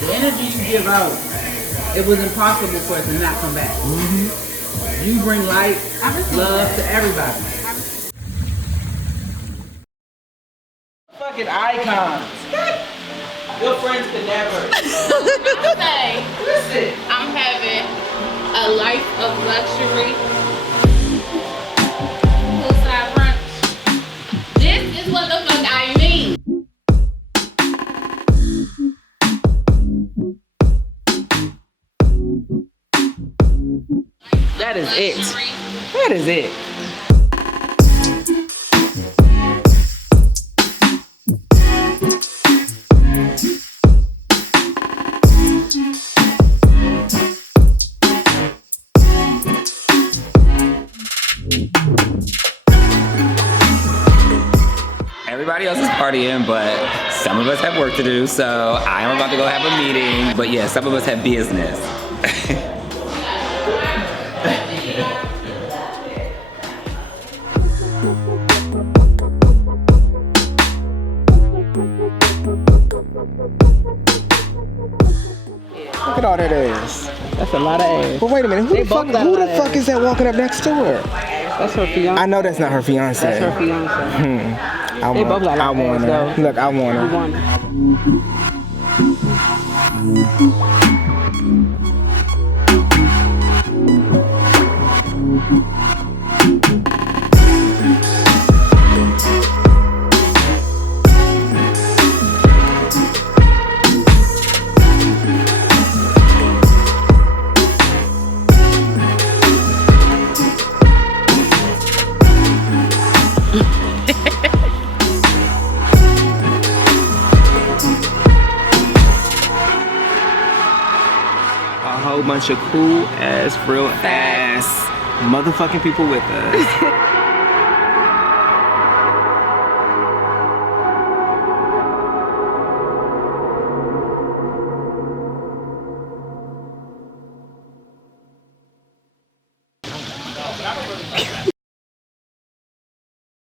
The energy you give out, it was impossible for it to not come back. You bring light, love to everybody. Fucking icons. Your friends could never. Listen. I'm having a life of luxury. Poolside brunch. This is what the fuck I mean. That is it. That is it. Everybody else is partying, but some of us have work to do, so I am about to go have a meeting. But yeah, some of us have business. Look at all that ass. That's a lot of ass. But wait a minute, who the fuck is that walking up next to her? That's her fiance. I know that's not her fiance. That's her fiance. I They both got a lot of want ass, her. though. Look, I want her. You want A whole bunch of cool ass, real ass motherfucking people with us.